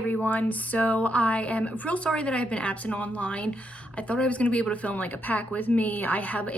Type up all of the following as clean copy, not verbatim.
Everyone, so I am real sorry that I've been absent online. I thought I was going to be able to film like a pack with me. I have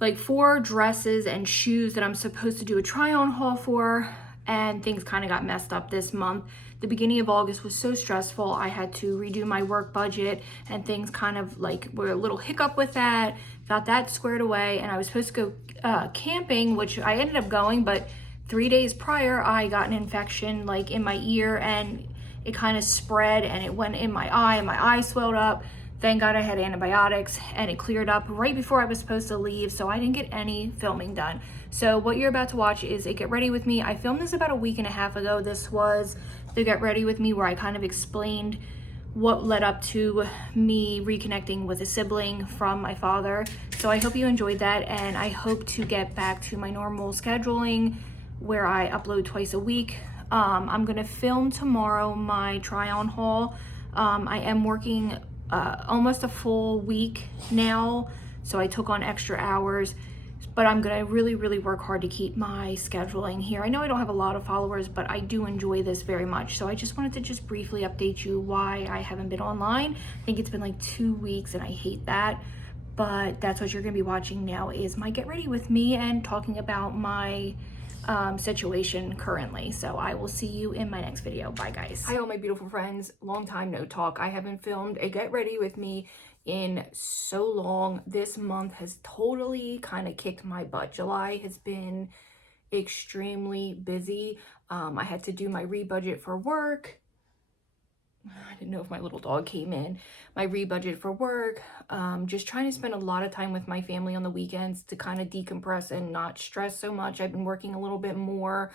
like 4 dresses and shoes that I'm supposed to do a try on haul for, and things kind of got messed up this month. The beginning of August was so stressful. I had to redo my work budget and things kind of like were a little hiccup with that. Got that squared away, and I was supposed to go camping, which I ended up going, but 3 days prior I got an infection like in my ear, and it kind of spread and it went in my eye and my eye swelled up. Thank God I had antibiotics and it cleared up right before I was supposed to leave, so I didn't get any filming done. So what you're about to watch is a Get Ready With Me. I filmed this about a week and a half ago. This was the Get Ready With Me where I kind of explained what led up to me reconnecting with a sibling from my father. So I hope you enjoyed that, and I hope to get back to my normal scheduling where I upload twice a week. I'm gonna film tomorrow my try on haul. I am working almost a full week now, so I took on extra hours, but I'm gonna really work hard to keep my scheduling here. I know I don't have a lot of followers, but I do enjoy this very much. So I just wanted to just briefly update you why I haven't been online. I think it's been like 2 weeks and I hate that, but that's what you're gonna be watching now, is my Get Ready With Me and talking about my situation currently. So I will see you in my next video. Bye guys. Hi all my beautiful friends, long time no talk. I haven't filmed a Get Ready With Me in so long. This month has totally kind of kicked my butt. July has been extremely busy. I had to do my rebudget for work. I didn't know if my little dog came in. My rebudget for work, just trying to spend a lot of time with my family on the weekends to kind of decompress and not stress so much. I've been working a little bit more,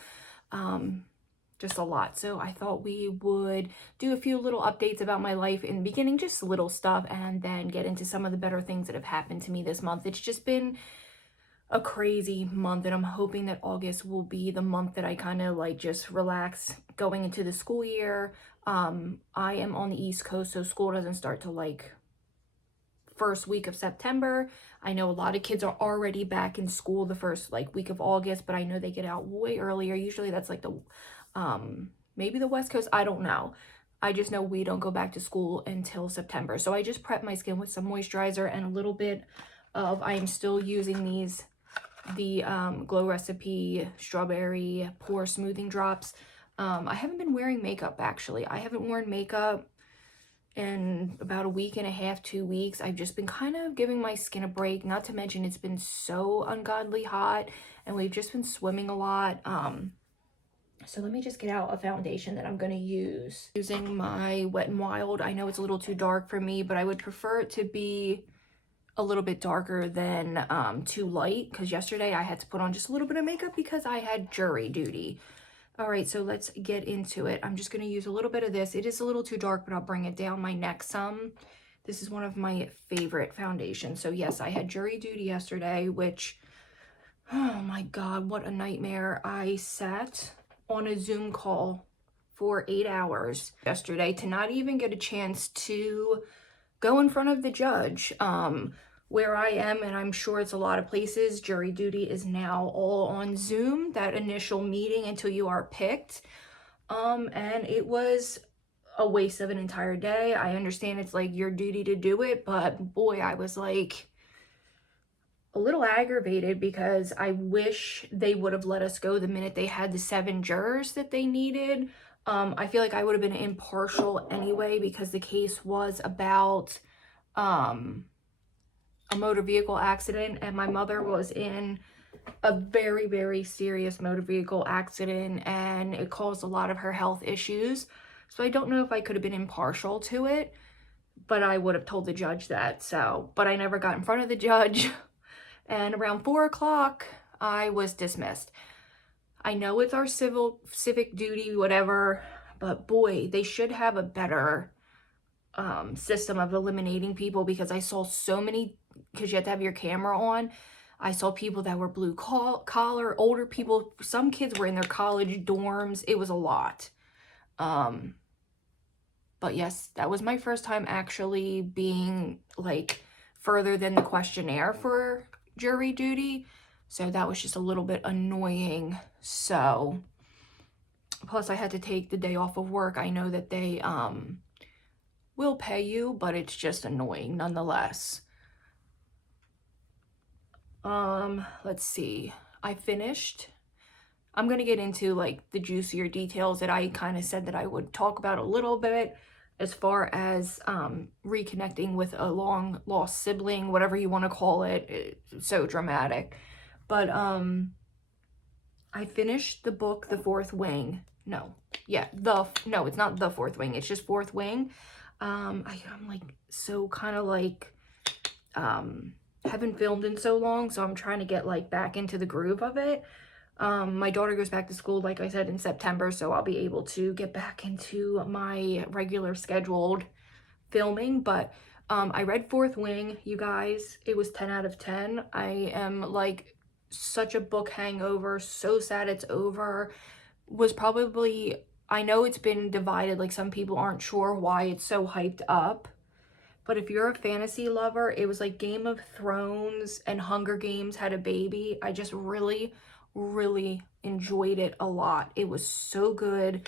just a lot. So I thought we would do a few little updates about my life in the beginning, just little stuff, and then get into some of the better things that have happened to me this month. It's just been a crazy month, and I'm hoping that August will be the month that I kind of like just relax going into the school year. I am on the East Coast, so school doesn't start till like first week of September. I know a lot of kids are already back in school the first like week of August, but I know they get out way earlier. Usually that's like the maybe the West Coast, I don't know. I just know we don't go back to school until September. So I just prepped my skin with some moisturizer and a little bit of, I am still using the Glow Recipe Strawberry Pore Smoothing Drops. I haven't been wearing makeup actually. I haven't worn makeup in about a week and a half, 2 weeks. I've just been kind of giving my skin a break, not to mention it's been so ungodly hot and we've just been swimming a lot. So let me just get out a foundation that I'm going to use. Using my Wet n Wild. I know it's a little too dark for me, but I would prefer it to be a little bit darker than too light, because yesterday I had to put on just a little bit of makeup because I had jury duty. All right, so let's get into it. I'm just going to use a little bit of this. It is a little too dark, but I'll bring it down my neck some. This is one of my favorite foundations. So yes, I had jury duty yesterday, which, oh my God, what a nightmare. I sat on a Zoom call for 8 hours yesterday to not even get a chance to go in front of the judge. Where I am, and I'm sure it's a lot of places, jury duty is now all on Zoom, that initial meeting until you are picked. And it was a waste of an entire day. I understand it's like your duty to do it, but boy, I was like a little aggravated because I wish they would have let us go the minute they had the 7 jurors that they needed. I feel like I would have been impartial anyway because the case was about a motor vehicle accident, and my mother was in a very serious motor vehicle accident and it caused a lot of her health issues. So I don't know if I could have been impartial to it, but I would have told the judge that. So, but I never got in front of the judge, and around 4 o'clock I was dismissed. I know it's our civic duty, whatever, but boy, they should have a better system of eliminating people, because I saw so many, because you have to have your camera on. I saw people that were blue collar, older people. Some kids were in their college dorms. It was a lot. But yes, that was my first time actually being like further than the questionnaire for jury duty. So that was just a little bit annoying. So Plus I had to take the day off of work. I know that they will pay you, but it's just annoying nonetheless. Let's see. I finished. I'm going to get into like the juicier details that I kind of said that I would talk about a little bit, as far as reconnecting with a long lost sibling, whatever you want to call it. It's so dramatic. But I finished the book The Fourth Wing. No. Yeah, no, it's not The Fourth Wing. It's just Fourth Wing. I'm like so kind of like haven't filmed in so long, so I'm trying to get like back into the groove of it. My daughter goes back to school, like I said, in September, so I'll be able to get back into my regular scheduled filming. But I read Fourth Wing, you guys. It was 10 out of 10. I am like such a book hangover, so sad it's over. Was probably, I know it's been divided, like some people aren't sure why it's so hyped up. But if you're a fantasy lover, it was like Game of Thrones and Hunger Games had a baby. I just really, really enjoyed it a lot. It was so good.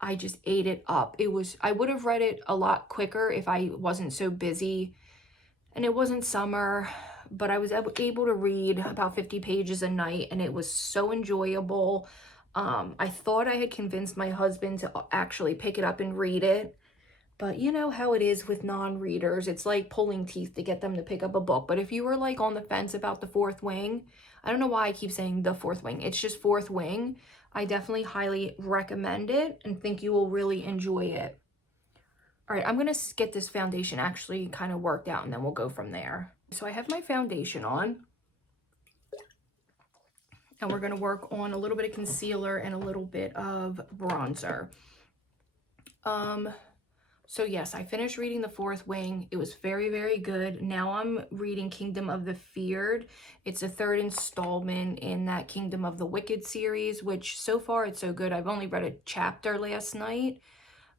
I just ate it up. I would have read it a lot quicker if I wasn't so busy and it wasn't summer, but I was able to read about 50 pages a night, and it was so enjoyable. I thought I had convinced my husband to actually pick it up and read it. But you know how it is with non-readers. It's like pulling teeth to get them to pick up a book. But if you were like on the fence about The Fourth Wing, I don't know why I keep saying The Fourth Wing. It's just Fourth Wing. I definitely highly recommend it and think you will really enjoy it. All right, I'm going to get this foundation actually kind of worked out, and then we'll go from there. So I have my foundation on. And we're going to work on a little bit of concealer and a little bit of bronzer. So yes, I finished reading The Fourth Wing. It was very, very good. Now I'm reading Kingdom of the Feared. It's a third installment in that Kingdom of the Wicked series, which so far it's so good. I've only read a chapter last night.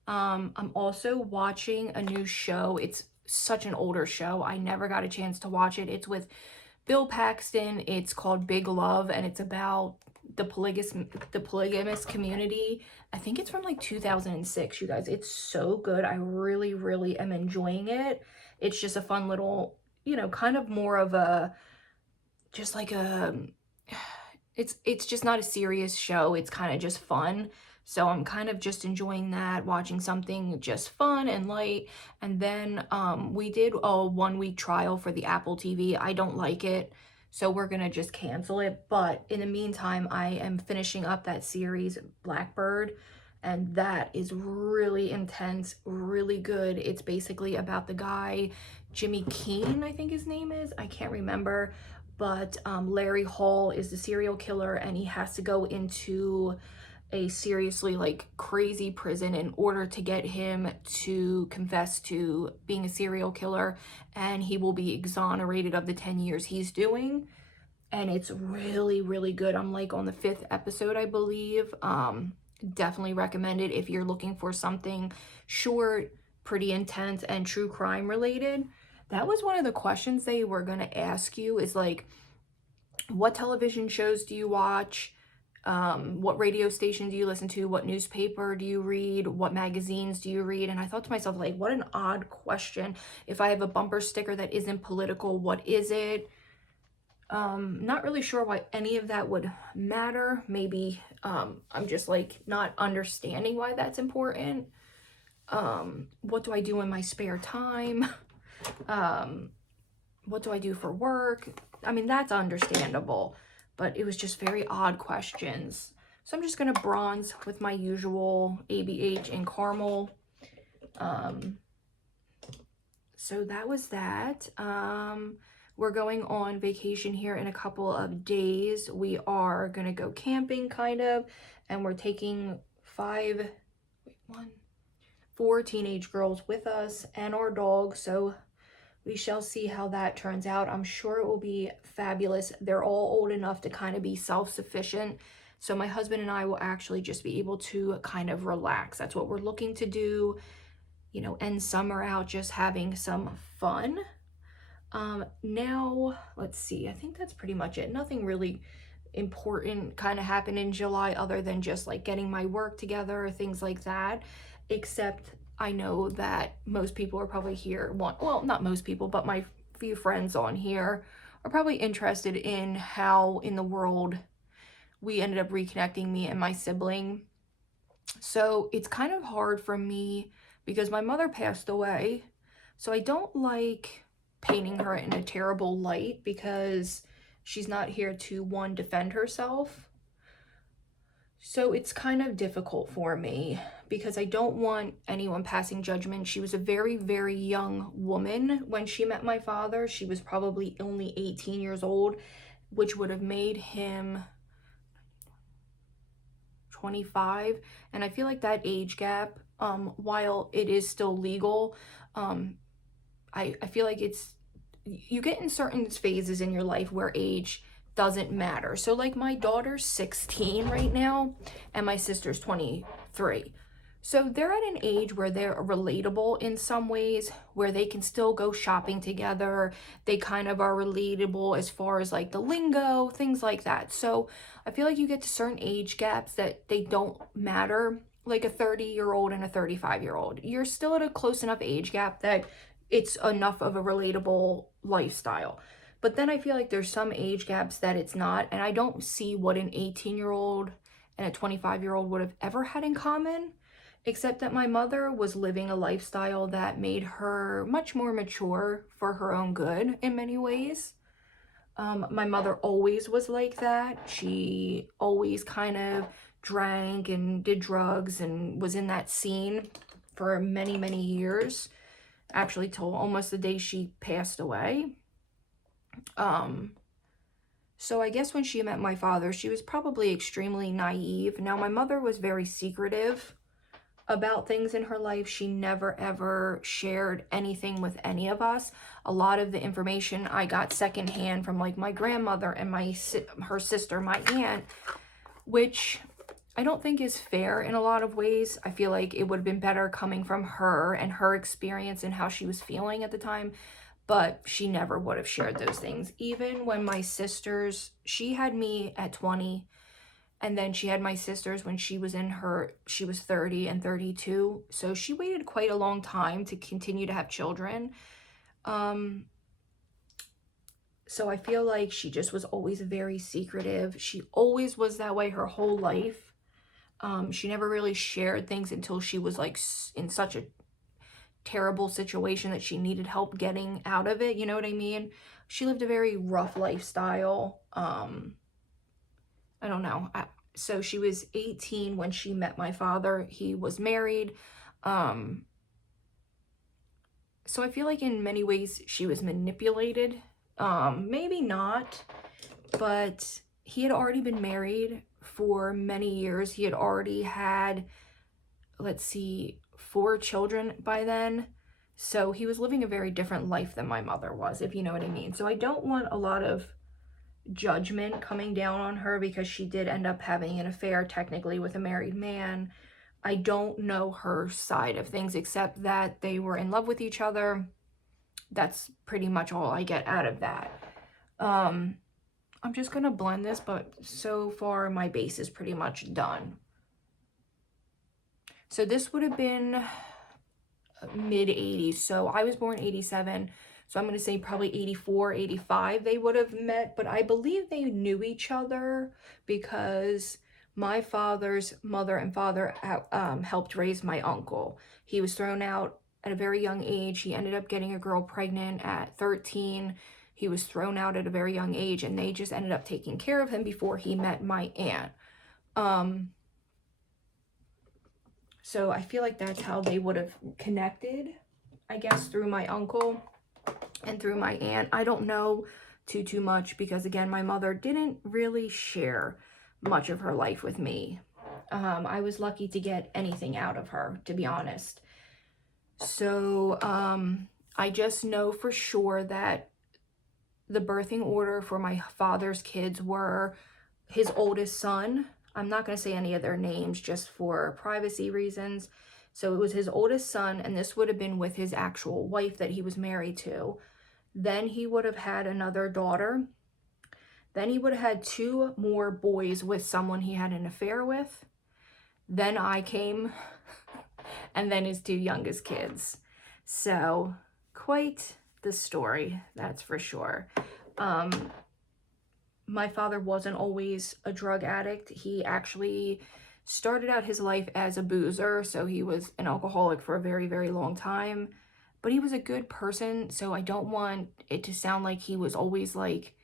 I'm also watching a new show. It's such an older show. I never got a chance to watch it. It's with Bill Paxton. It's called Big Love, and it's about the polygamous community. I think it's from like 2006, you guys. It's so good. I really, really am enjoying it. It's just a fun little, you know, kind of more of a, just like a, it's just not a serious show. It's kind of just fun. So I'm kind of just enjoying that, watching something just fun and light. And then we did a 1-week trial for the Apple TV. I don't like it, so we're gonna just cancel it. But in the meantime, I am finishing up that series, Blackbird, and that is really intense, really good. It's basically about the guy, Jimmy Keene, I think his name is. I can't remember. But Larry Hall is the serial killer, and he has to go into a seriously like crazy prison in order to get him to confess to being a serial killer, and he will be exonerated of the 10 years he's doing. And it's really, really good. I'm like on the 5th episode, I believe. Definitely recommend it if you're looking for something short, pretty intense, and true crime related. That was one of the questions they were going to ask you, is like, what television shows do you watch? What radio station do you listen to? What newspaper do you read? What magazines do you read? And I thought to myself, like, what an odd question. If I have a bumper sticker that isn't political, what is it? Not really sure why any of that would matter. Maybe I'm just like not understanding why that's important. What do I do in my spare time? What do I do for work? I mean, that's understandable, but it was just very odd questions. So I'm just going to bronze with my usual ABH and caramel. So that was that. We're going on vacation here in a couple of days. We are going to go camping kind of, and we're taking 4 teenage girls with us and our dog. So we shall see how that turns out. I'm sure it will be fabulous. They're all old enough to kind of be self-sufficient. So my husband and I will actually just be able to kind of relax. That's what we're looking to do, you know, end summer out, just having some fun. Now, let's see. I think that's pretty much it. Nothing really important kind of happened in July other than just like getting my work together or things like that. Except I know that most people are probably here, well, not most people, but my few friends on here are probably interested in how in the world we ended up reconnecting, me and my sibling. So it's kind of hard for me because my mother passed away. So I don't like painting her in a terrible light because she's not here to, one, defend herself. So it's kind of difficult for me because I don't want anyone passing judgment. She was a very, very young woman when she met my father. She was probably only 18 years old, which would have made him 25. And I feel like that age gap, while it is still legal, I feel like you get in certain phases in your life where age doesn't matter. So like my daughter's 16 right now and my sister's 23. So they're at an age where they're relatable in some ways, where they can still go shopping together. They kind of are relatable as far as like the lingo, things like that. So I feel like you get to certain age gaps that they don't matter, like a 30-year-old and a 35-year-old. You're still at a close enough age gap that it's enough of a relatable lifestyle. But then I feel like there's some age gaps that it's not, and I don't see what an 18-year-old and a 25-year-old would have ever had in common, except that my mother was living a lifestyle that made her much more mature for her own good in many ways. My mother always was like that. She always kind of drank and did drugs and was in that scene for many, many years, actually till almost the day she passed away. So I guess when she met my father, she was probably extremely naive. Now, my mother was very secretive about things in her life. She never ever shared anything with any of us. A lot of the information I got secondhand from like my grandmother and her sister, my aunt, which I don't think is fair in a lot of ways. I feel like it would have been better coming from her and her experience and how she was feeling at the time, but she never would have shared those things. Even when my sisters, she had me at 20, and then she had my sisters when she was 30 and 32. So she waited quite a long time to continue to have children. So I feel like she just was always very secretive. She always was that way her whole life. She never really shared things until she was like in such a terrible situation that she needed help getting out of it. You know what I mean? She lived a very rough lifestyle. I don't know. So she was 18 when she met my father. He was married. So I feel like in many ways she was manipulated. Maybe not, but he had already been married for many years. He had already had, let's see, 4 children by then. So he was living a very different life than my mother was, if you know what I mean. So I don't want a lot of judgment coming down on her because she did end up having an affair technically with a married man. I don't know her side of things except that they were in love with each other. That's pretty much all I get out of that. I'm just gonna blend this, but so far my base is pretty much done. So this would have been mid-80s. So I was born 87. So I'm going to say probably 84, 85 they would have met. But I believe they knew each other because my father's mother and father helped raise my uncle. He was thrown out at a very young age. He ended up getting a girl pregnant at 13. He was thrown out at a very young age, and they just ended up taking care of him before he met my aunt. So I feel like that's how they would have connected, I guess, through my uncle and through my aunt. I don't know too much because, again, my mother didn't really share much of her life with me. I was lucky to get anything out of her, to be honest. So I just know for sure that the birthing order for my father's kids were his oldest son. I'm not going to say any of their names just for privacy reasons. So it was his oldest son, and this would have been with his actual wife that he was married to. Then he would have had another daughter. Then he would have had 2 more boys with someone he had an affair with. Then I came, and then his 2 youngest kids. So quite the story, that's for sure. My father wasn't always a drug addict. He actually started out his life as a boozer, so he was an alcoholic for a very, very long time. But he was a good person, so I don't want it to sound like he was always like,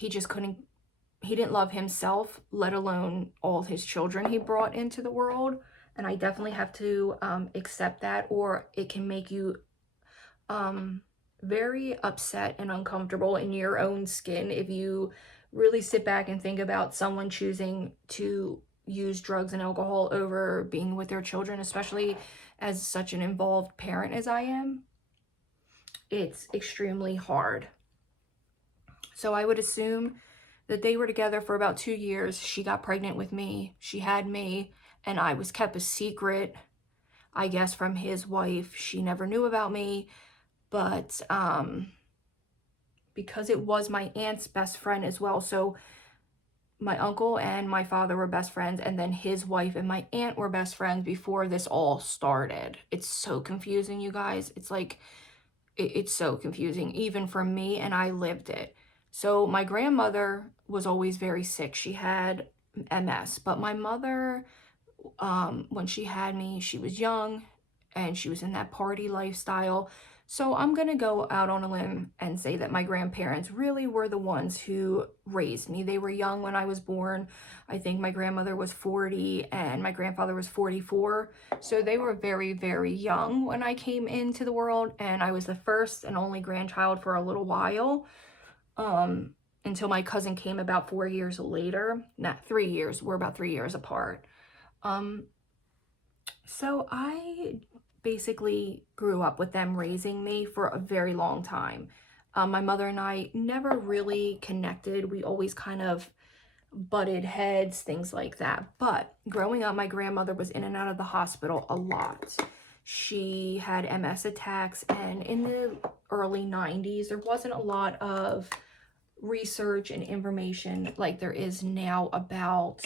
he didn't love himself, let alone all his children he brought into the world. And I definitely have to accept that, or it can make you very upset and uncomfortable in your own skin if you really sit back and think about someone choosing to use drugs and alcohol over being with their children, especially as such an involved parent as I am. It's extremely hard. So I would assume that they were together for about 2 years. She got pregnant with me. She had me, and I was kept a secret, I guess, from his wife. She never knew about me. But because it was my aunt's best friend as well, so my uncle and my father were best friends, and then his wife and my aunt were best friends before this all started. It's so confusing, you guys. It's like, it's so confusing, even for me, and I lived it. So my grandmother was always very sick. She had MS, but my mother, when she had me, she was young, and she was in that party lifestyle. So I'm going to go out on a limb and say that my grandparents really were the ones who raised me. They were young when I was born. I think my grandmother was 40 and my grandfather was 44. So they were very, very young when I came into the world, and I was the first and only grandchild for a little while, until my cousin came about 4 years later. Not 3 years. We're about 3 years apart. So I basically grew up with them raising me for a very long time. My mother and I never really connected. We always kind of butted heads, things like that. But growing up, my grandmother was in and out of the hospital a lot. She had MS attacks, and in the early 90s, there wasn't a lot of research and information like there is now about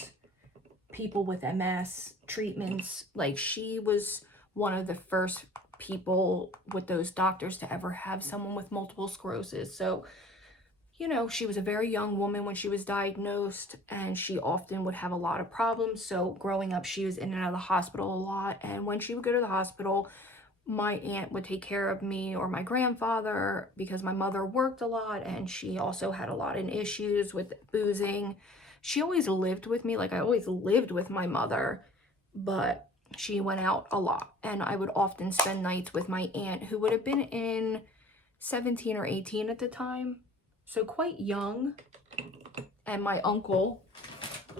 people with MS treatments. Like, she was one of the first people with those doctors to ever have someone with multiple sclerosis. So, you know, she was a very young woman when she was diagnosed, and she often would have a lot of problems. So growing up, she was in and out of the hospital a lot. And when she would go to the hospital, my aunt would take care of me or my grandfather, because my mother worked a lot, and she also had a lot of issues with boozing. She always lived with me. Like, I always lived with my mother, but she went out a lot, and I would often spend nights with my aunt, who would have been in 17 or 18 at the time, so quite young, and my uncle,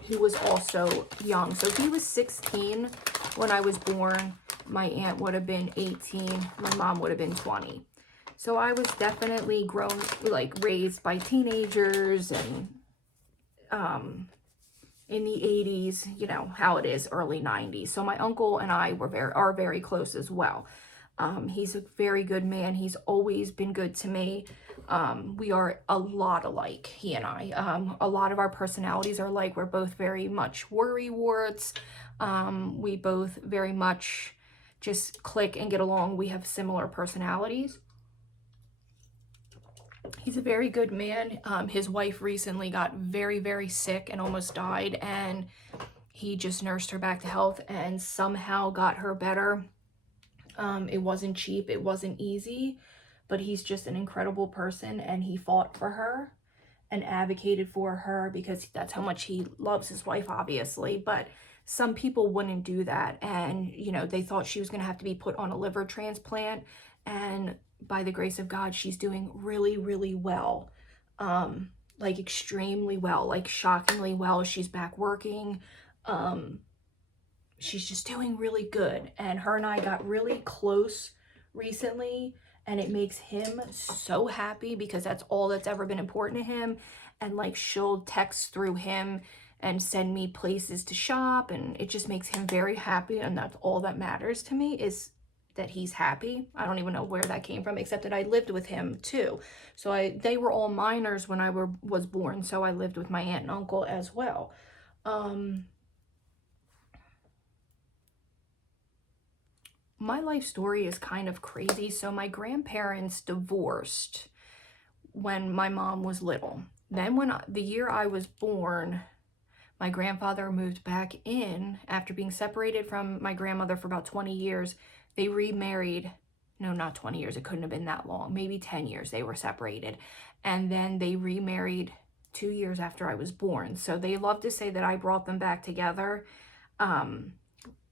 who was also young. So he was 16 when I was born. My aunt would have been 18. My mom would have been 20. So I was definitely raised by teenagers, and in the 80s, you know how it is, early 90s. So my uncle and I are very close as well. He's a very good man. He's always been good to me. We are a lot alike, he and I. A lot of our personalities are alike. We're both very much worrywarts. We both very much just click and get along. We have similar personalities. He's a very good man. His wife recently got very, very sick and almost died, and he just nursed her back to health and somehow got her better. It wasn't cheap, it wasn't easy, but he's just an incredible person, and he fought for her and advocated for her because that's how much he loves his wife, obviously. But some people wouldn't do that, and you know, they thought she was going to have to be put on a liver transplant, and by the grace of God, she's doing really, really well. Like extremely well, like shockingly well. She's back working. She's just doing really good, and her and I got really close recently, and it makes him so happy because that's all that's ever been important to him. And like, she'll text through him and send me places to shop, and it just makes him very happy, and that's all that matters to me, is that he's happy. I don't even know where that came from, except that I lived with him too. So they were all minors when I was born, so I lived with my aunt and uncle as well. My life story is kind of crazy. So my grandparents divorced when my mom was little. Then the year I was born, my grandfather moved back in after being separated from my grandmother for about 20 years. They remarried. No, not 20 years. It couldn't have been that long. Maybe 10 years they were separated. And then they remarried 2 years after I was born. So they love to say that I brought them back together.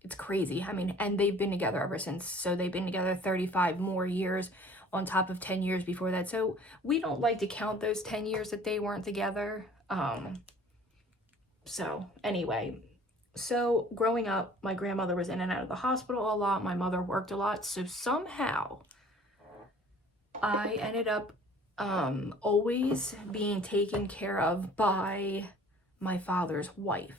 It's crazy. I mean, and they've been together ever since. So they've been together 35 more years on top of 10 years before that. So we don't like to count those 10 years that they weren't together. So anyway, so growing up, my grandmother was in and out of the hospital a lot. My mother worked a lot. So somehow I ended up always being taken care of by my father's wife.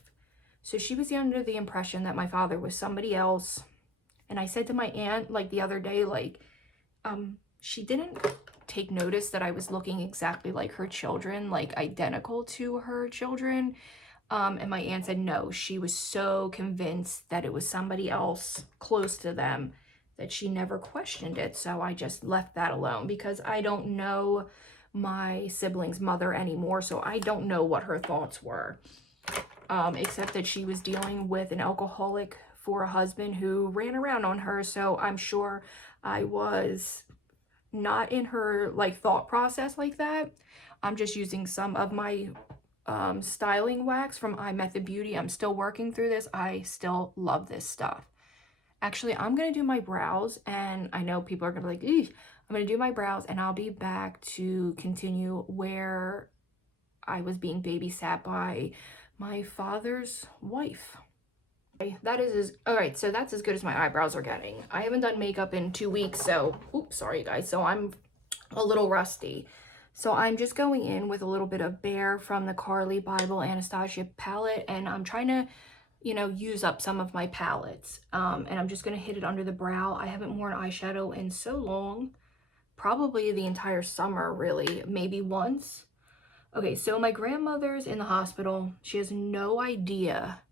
So she was under the impression that my father was somebody else. And I said to my aunt, like the other day, like, she didn't take notice that I was looking exactly like her children, like identical to her children. And my aunt said, no, she was so convinced that it was somebody else close to them that she never questioned it. So I just left that alone because I don't know my sibling's mother anymore. So I don't know what her thoughts were. Except that she was dealing with an alcoholic for a husband who ran around on her. So I'm sure I was not in her like thought process like that. I'm just using some of my styling wax from iMethod Beauty. I'm still working through this. I still love this stuff. Actually, I'm going to do my brows, and I know people are going to be like, eesh. I'm going to do my brows, and I'll be back to continue where I was being babysat by my father's wife. That is all right, so that's as good as my eyebrows are getting. I haven't done makeup in 2 weeks, so oops, sorry guys. So I'm a little rusty. So I'm just going in with a little bit of Bare from the Carly Bible Anastasia palette, and I'm trying to, you know, use up some of my palettes. And I'm just going to hit it under the brow. I haven't worn eyeshadow in so long, probably the entire summer, really, maybe once. Okay, so my grandmother's in the hospital. She has no idea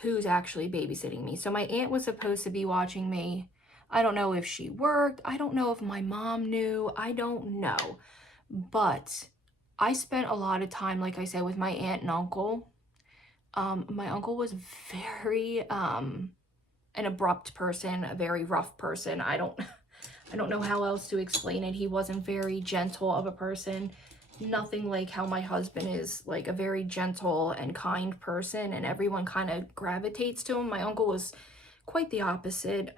who's actually babysitting me. So my aunt was supposed to be watching me. I don't know if she worked. I don't know if my mom knew. I don't know. But I spent a lot of time, like I said, with my aunt and uncle. My uncle was very an abrupt person, a very rough person. I don't know how else to explain it. He wasn't very gentle of a person. Nothing like how my husband is, like a very gentle and kind person, and everyone kind of gravitates to him. My uncle was quite the opposite.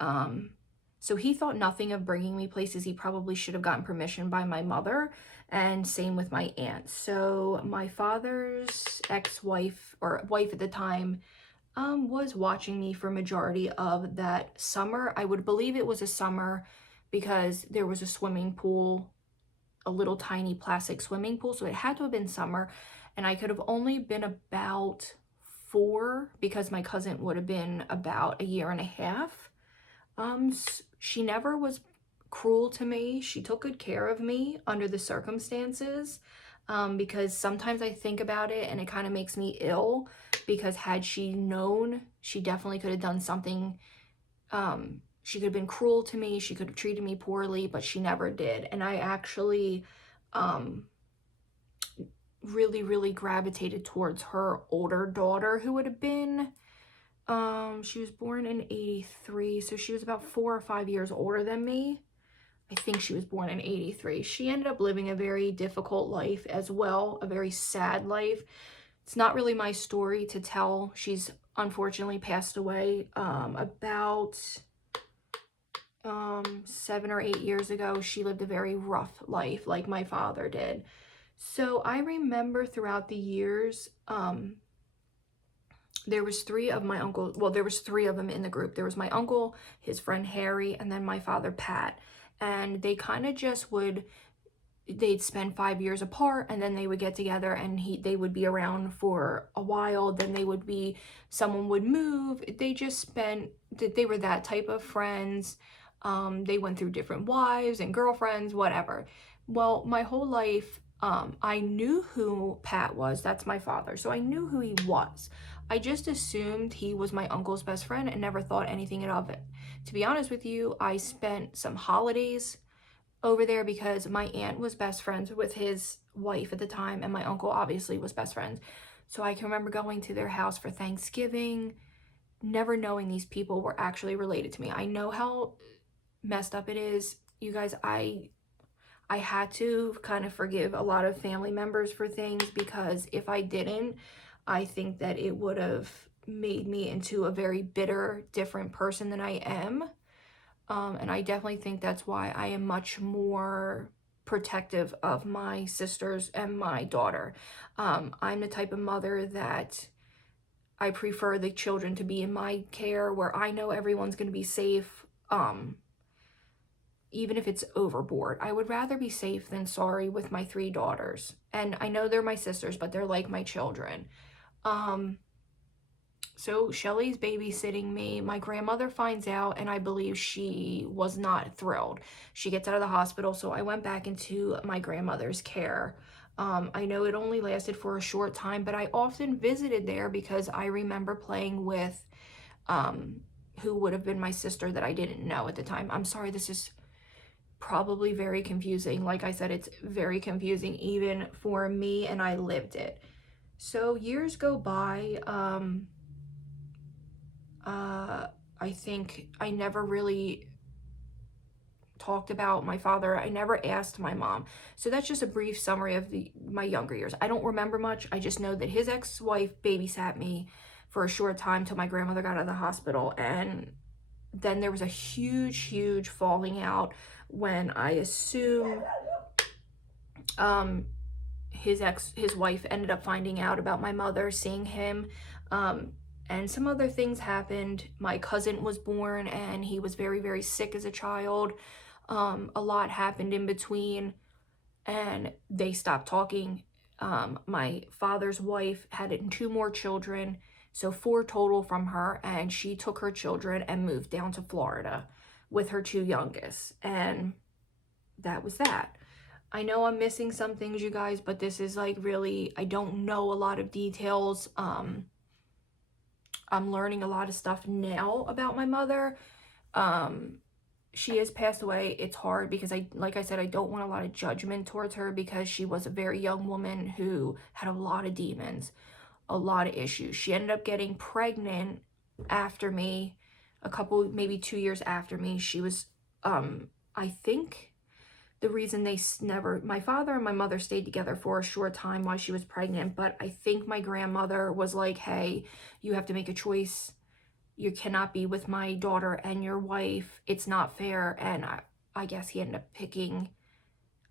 So he thought nothing of bringing me places. He probably should have gotten permission by my mother, and same with my aunt. So my father's ex-wife, or wife at the time, was watching me for majority of that summer. I would believe it was a summer because there was a swimming pool, a little tiny plastic swimming pool, so it had to have been summer, and I could have only been about 4 because my cousin would have been about 1.5 years. She never was cruel to me. She took good care of me under the circumstances, because sometimes I think about it and it kind of makes me ill, because had she known, she definitely could have done something. She could have been cruel to me. She could have treated me poorly, but she never did. And I actually really, really gravitated towards her older daughter, who would have been, she was born in 83, so she was about 4 or 5 years older than me. I think she was born in 83. She ended up living a very difficult life as well, a very sad life. It's not really my story to tell. She's unfortunately passed away about 7 or 8 years ago. She lived a very rough life like my father did. So I remember throughout the years, there was 3 of my uncles. Well, there was 3 of them in the group. There was my uncle, his friend Harry, and then my father Pat. And they kind of just they'd spend 5 years apart, and then they would get together, and they would be around for a while. Then someone would move. They were that type of friends. They went through different wives and girlfriends, whatever. Well, my whole life, I knew who Pat was. That's my father. So I knew who he was. I just assumed he was my uncle's best friend and never thought anything of it. To be honest with you, I spent some holidays over there because my aunt was best friends with his wife at the time, and my uncle obviously was best friends. So I can remember going to their house for Thanksgiving, never knowing these people were actually related to me. I know how messed up it is. You guys, I had to kind of forgive a lot of family members for things, because if I didn't, I think that it would have made me into a very bitter, different person than I am. And I definitely think that's why I am much more protective of my sisters and my daughter. I'm the type of mother that I prefer the children to be in my care, where I know everyone's going to be safe. Even if it's overboard, I would rather be safe than sorry with my 3 daughters. And I know they're my sisters, but they're like my children. So Shelly's babysitting me. My grandmother finds out, and I believe she was not thrilled. She gets out of the hospital, so I went back into my grandmother's care. I know it only lasted for a short time, but I often visited there because I remember playing with who would have been my sister that I didn't know at the time. I'm sorry, this is probably very confusing. Like I said, it's very confusing even for me, and I lived it. So years go by. I think I never really talked about my father. I never asked my mom. So that's just a brief summary of my younger years. I don't remember much. I just know that his ex-wife babysat me for a short time till my grandmother got out of the hospital, and then there was a huge falling out when I assume his wife ended up finding out about my mother seeing him, and some other things happened. My cousin was born, and he was very sick as a child. A lot happened in between, and they stopped talking. My father's wife had 2 more children, so 4 total from her, and she took her children and moved down to Florida with her 2 youngest, and that was that. I know I'm missing some things, you guys, but this is like really, I don't know a lot of details. I'm learning a lot of stuff now about my mother. She has passed away. It's hard because like I said, I don't want a lot of judgment towards her, because she was a very young woman who had a lot of demons, a lot of issues. She ended up getting pregnant after me, maybe 2 years after me. She was, I think the reason my father and my mother stayed together for a short time while she was pregnant, but I think my grandmother was like, hey, you have to make a choice. You cannot be with my daughter and your wife. It's not fair. And I guess he ended up picking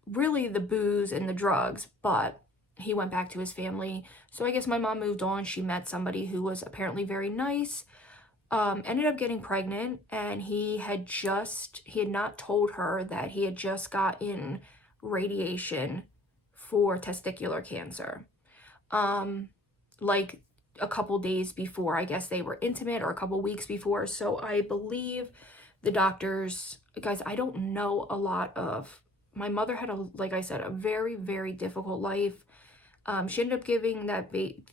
really the booze and the drugs, but he went back to his family. So I guess my mom moved on. She met somebody who was apparently very nice. Ended up getting pregnant, and he had not told her that he had just gotten radiation for testicular cancer. Like a couple days before, I guess they were intimate, or a couple weeks before. So I believe the doctors, guys, I don't know a lot of, my mother had like I said, a very difficult life. She ended up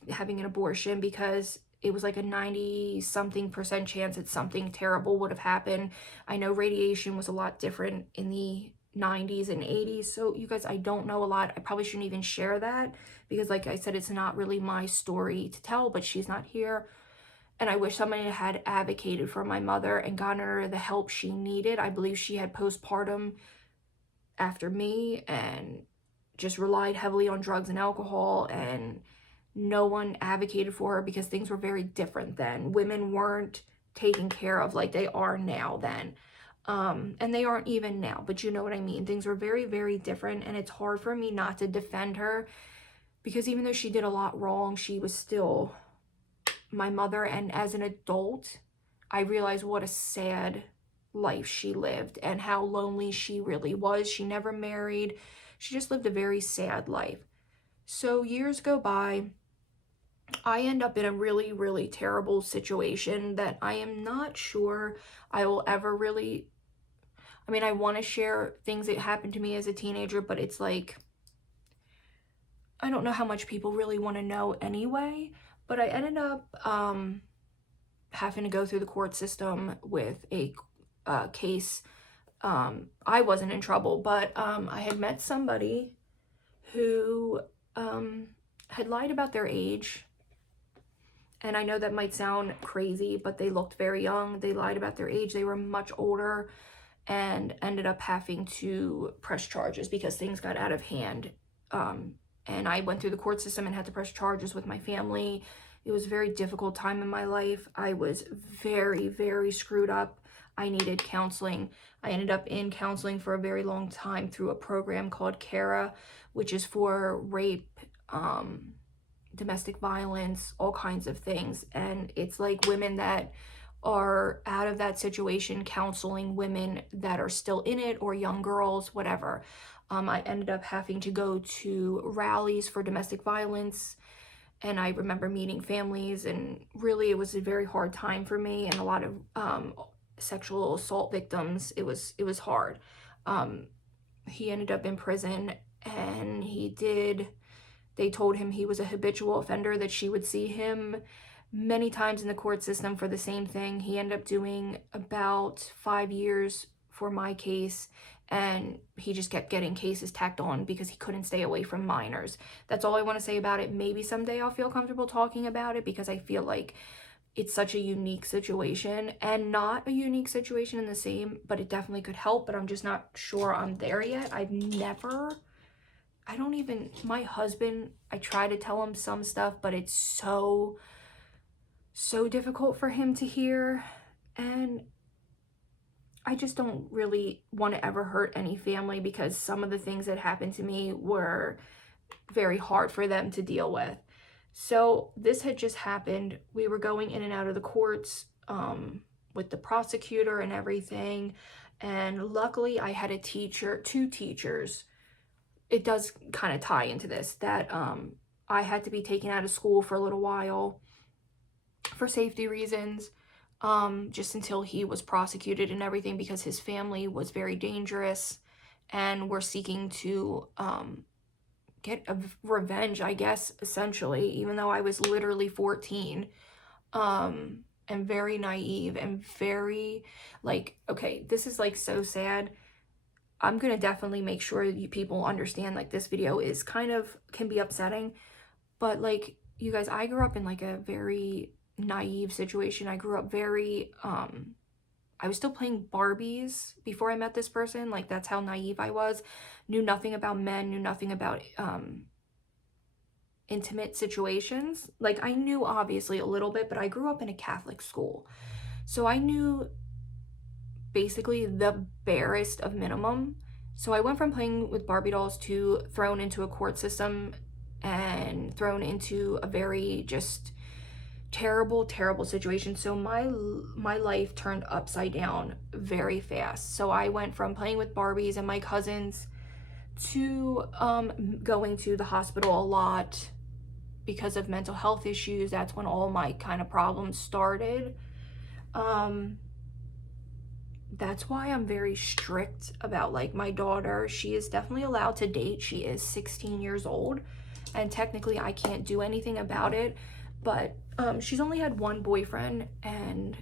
having an abortion because it was like a 90-something% chance that something terrible would have happened. I know radiation was a lot different in the 90s and 80s. So you guys, I don't know a lot. I probably shouldn't even share that, because like I said, it's not really my story to tell, but she's not here. And I wish somebody had advocated for my mother and gotten her the help she needed. I believe she had postpartum after me and just relied heavily on drugs and alcohol, and no one advocated for her because things were very different then. Women weren't taken care of like they are now then. And they aren't even now, but you know what I mean. Things were very different, and it's hard for me not to defend her, because even though she did a lot wrong, she was still my mother. And as an adult, I realized what a sad life she lived and how lonely she really was. She never married. She just lived a very sad life. So years go by. I end up in a really terrible situation that I am not sure I will ever really I mean, I want to share things that happened to me as a teenager, but it's like, I don't know how much people really want to know anyway. But I ended up having to go through the court system with a case. I wasn't in trouble, but I had met somebody who had lied about their age. And I know that might sound crazy, but they looked very young. They lied about their age. They were much older and ended up having to press charges because things got out of hand. And I went through the court system and had to press charges with my family. It was a very difficult time in my life. I was very, very screwed up. I needed counseling. I ended up in counseling for a very long time through a program called GRWM, which is for rape, domestic violence, all kinds of things. And it's like women that are out of that situation, counseling women that are still in it, or young girls, whatever. I ended up having to go to rallies for domestic violence, and I remember meeting families, and really it was a very hard time for me, and a lot of sexual assault victims. It was hard. He ended up in prison, and they told him he was a habitual offender, that she would see him many times in the court system for the same thing. He ended up doing about 5 years for my case, and he just kept getting cases tacked on because he couldn't stay away from minors. That's all I want to say about it. Maybe someday I'll feel comfortable talking about it, because I feel like it's such a unique situation, and not a unique situation in the same, but it definitely could help, but I'm just not sure I'm there yet. My husband, I try to tell him some stuff, but it's so difficult for him to hear, and I just don't really want to ever hurt any family, because some of the things that happened to me were very hard for them to deal with. So this had just happened. We were going in and out of the courts with the prosecutor and everything, and luckily I had two teachers. It does kind of tie into this, that I had to be taken out of school for a little while for safety reasons, just until he was prosecuted and everything, because his family was very dangerous and were seeking to get a revenge, I guess, essentially, even though I was literally 14, and very naive, and very, like, okay, this is like so sad. I'm gonna definitely make sure you people understand, like, this video is can be upsetting, but like, you guys, I grew up in like a very naive situation. I grew up very, I was still playing Barbies before I met this person. Like, that's how naive I was. Knew nothing about men, knew nothing about intimate situations. Like, I knew obviously a little bit, but I grew up in a Catholic school. So I knew basically the barest of minimum. So I went from playing with Barbie dolls to thrown into a court system and thrown into a very just terrible situation. So my life turned upside down very fast. So I went from playing with Barbies and my cousins to going to the hospital a lot because of mental health issues. That's when all my kind of problems started. That's why I'm very strict about, like, my daughter. She is definitely allowed to date. She is 16 years old, and technically I can't do anything about it, but she's only had one boyfriend, and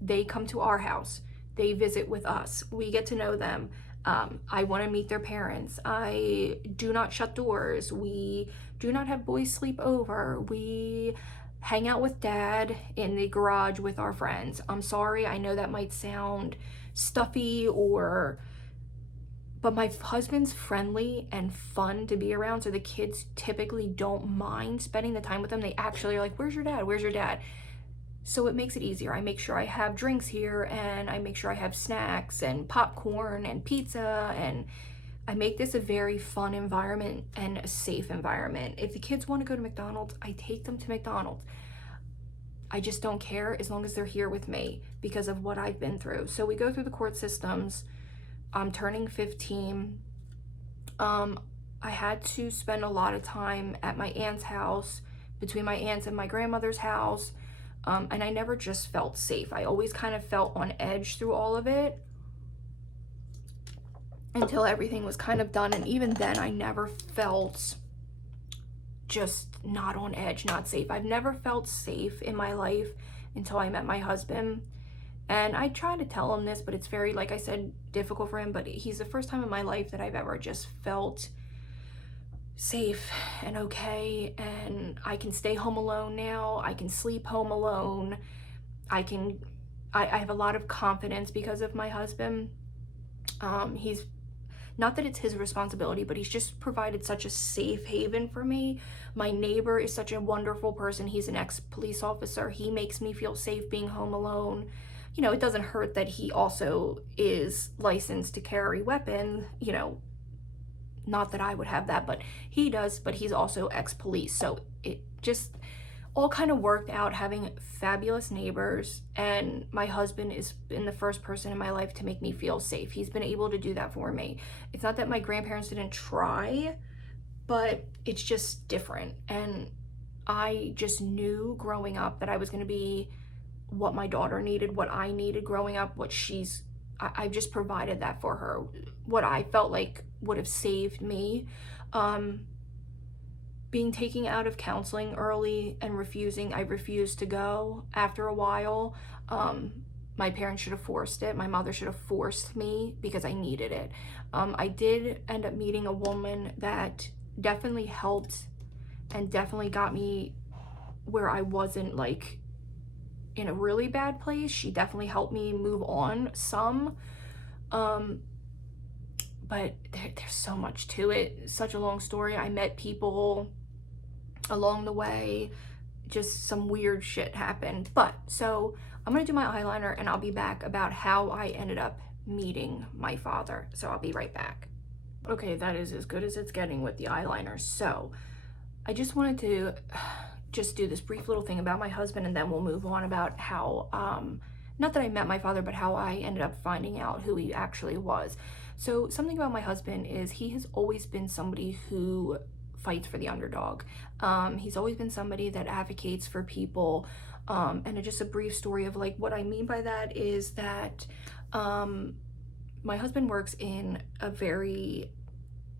they come to our house. They visit with us. We get to know them. I want to meet their parents. I do not shut doors. We do not have boys sleep over. We hang out with dad in the garage with our friends. I'm sorry, I know that might sound stuffy, but my husband's friendly and fun to be around, so the kids typically don't mind spending the time with them. They actually are like, where's your dad? Where's your dad? So it makes it easier. I make sure I have drinks here, and I make sure I have snacks and popcorn and pizza, and I make this a very fun environment and a safe environment. If the kids want to go to McDonald's, I take them to McDonald's. I just don't care as long as they're here with me because of what I've been through. So we go through the court systems. I'm turning 15. I had to spend a lot of time at my aunt's house, between my aunt's and my grandmother's house. And I never just felt safe. I always kind of felt on edge through all of it. until everything was kind of done. And even then, I never felt just not on edge, not safe. I've never felt safe in my life until I met my husband. And I try to tell him this, but it's very, like I said, difficult for him. But he's the first time in my life that I've ever just felt safe and okay. And I can stay home alone now. I can sleep home alone. I have a lot of confidence because of my husband. He's, not that it's his responsibility, but he's just provided such a safe haven for me. My neighbor is such a wonderful person. He's an ex-police officer. He makes me feel safe being home alone. You know, it doesn't hurt that he also is licensed to carry weapons, you know, not that I would have that, but he does, but he's also ex-police. So it just all kind of worked out, having fabulous neighbors, and my husband has been the first person in my life to make me feel safe. He's been able to do that for me. It's not that my grandparents didn't try, but it's just different. And I just knew growing up that I was going to be what my daughter needed, what I needed growing up, I've just provided that for her, what I felt like would have saved me. Being taken out of counseling early and I refused to go after a while. My parents should have forced it. My mother should have forced me because I needed it. I did end up meeting a woman that definitely helped and definitely got me where I wasn't like in a really bad place. She definitely helped me move on some. But there's so much to it. Such a long story. I met people along the way, just some weird shit happened. But so I'm gonna do my eyeliner and I'll be back about how I ended up meeting my father. So I'll be right back. Okay, that is as good as it's getting with the eyeliner. So I just wanted to just do this brief little thing about my husband, and then we'll move on about how, not that I met my father, but how I ended up finding out who he actually was. So something about my husband is he has always been somebody who fights for the underdog. He's always been somebody that advocates for people. And just a brief story of like what I mean by that is that my husband works in a very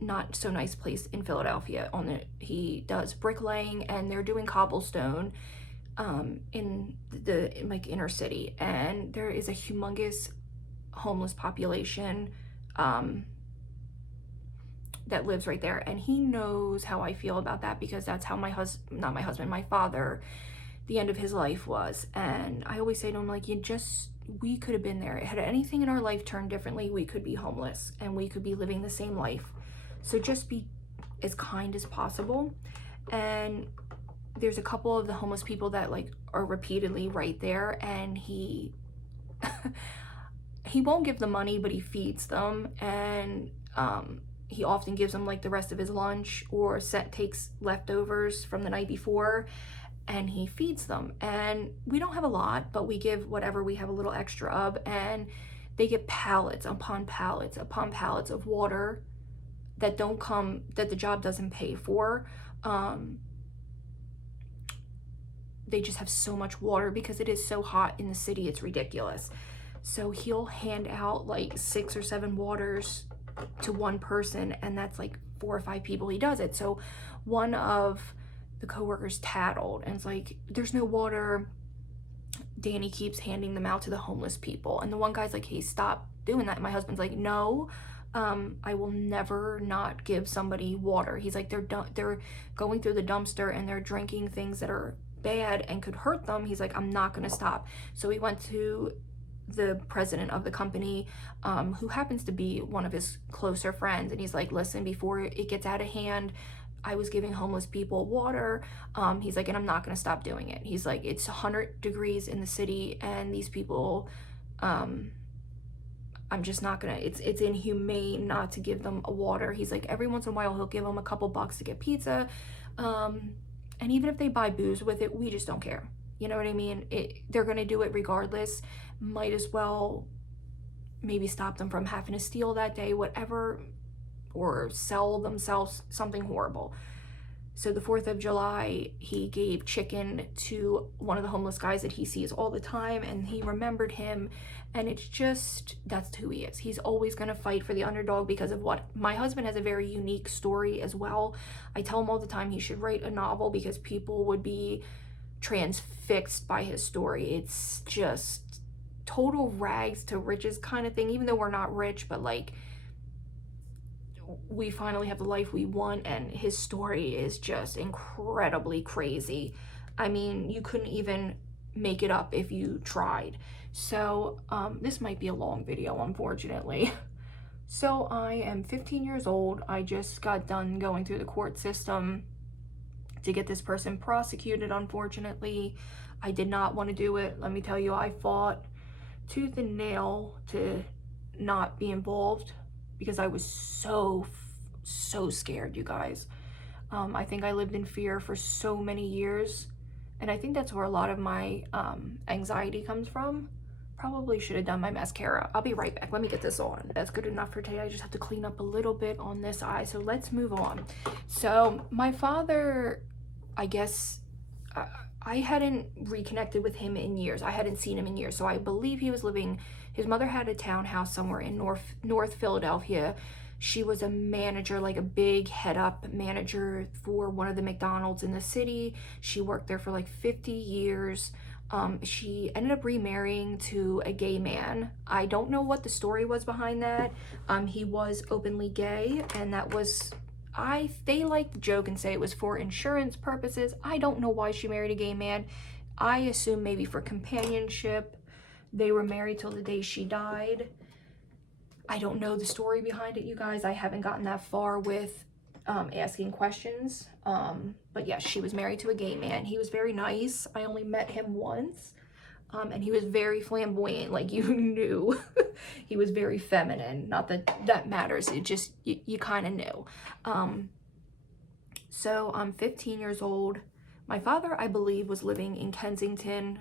not so nice place in Philadelphia. He does bricklaying, and they're doing cobblestone in the like inner city, and there is a humongous homeless population that lives right there, and he knows how I feel about that because that's how my father, the end of his life was. And I always say to him, like, we could have been there. Had anything in our life turned differently, we could be homeless and we could be living the same life. So just be as kind as possible. And there's a couple of the homeless people that like are repeatedly right there, and he he won't give them money, but he feeds them. And he often gives them like the rest of his lunch, or takes leftovers from the night before and he feeds them. And we don't have a lot, but we give whatever we have a little extra of, and they get pallets upon pallets upon pallets of water that the job doesn't pay for. They just have so much water because it is so hot in the city, it's ridiculous. So he'll hand out like 6 or 7 waters to one person, and that's like 4 or 5 people he does it. So one of the coworkers tattled and it's like, there's no water. Danny keeps handing them out to the homeless people, and the one guy's like, hey, stop doing that. And my husband's like, no, I will never not give somebody water. He's like, they're going through the dumpster and they're drinking things that are bad and could hurt them. He's like, I'm not gonna stop. So he went to the president of the company, who happens to be one of his closer friends, and he's like, listen, before it gets out of hand, I was giving homeless people water. He's like, and I'm not gonna stop doing it. He's like, it's 100 degrees in the city, and these people, I'm just not gonna, it's inhumane not to give them a water. He's like, every once in a while he'll give them a couple bucks to get pizza, and even if they buy booze with it, we just don't care. You know what I mean? They're gonna do it regardless. Might as well maybe stop them from having to steal that day, whatever, or sell themselves something horrible. So the 4th of July, he gave chicken to one of the homeless guys that he sees all the time, and he remembered him. And it's just, that's who he is. He's always going to fight for the underdog because of what my husband has a very unique story as well. I tell him all the time he should write a novel because people would be transfixed by his story. It's just total rags to riches kind of thing, even though we're not rich, but like, we finally have the life we want, and his story is just incredibly crazy. I mean, you couldn't even make it up if you tried. So this might be a long video, unfortunately. So I am 15 years old. I just got done going through the court system to get this person prosecuted. Unfortunately, I did not want to do it. Let me tell you, I fought tooth and nail to not be involved because I was so scared, you guys. I think I lived in fear for so many years, and I think that's where a lot of my anxiety comes from. Probably should have done my mascara. I'll be right back. Let me get this on. That's good enough for today. I just have to clean up a little bit on this eye, so let's move on. So my father, I guess, I hadn't reconnected with him in years. I hadn't seen him in years, so I believe he was living, his mother had a townhouse somewhere in North Philadelphia. She was a manager, like a big head up manager for one of the McDonald's in the city. She worked there for like 50 years. She ended up remarrying to a gay man. I don't know what the story was behind that. He was openly gay, and that was, they like to joke and say it was for insurance purposes. I don't know why she married a gay man. I assume maybe for companionship. They were married till the day she died. I don't know the story behind it, you guys. I haven't gotten that far with asking questions. But yes, she was married to a gay man. He was very nice. I only met him once. And he was very flamboyant, like you knew. He was very feminine. Not that that matters. It just, you kind of knew. So I'm 15 years old. My father, I believe, was living in Kensington.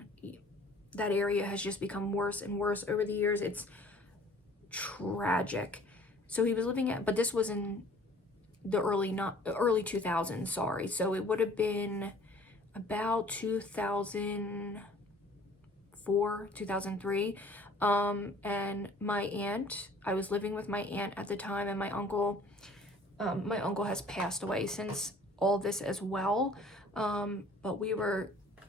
That area has just become worse and worse over the years. It's tragic. So he was living at, but this was in the early 2000s, sorry. So it would have been about 2004, 2003. And my aunt, I was living with my aunt at the time, and my uncle has passed away since all this as well. But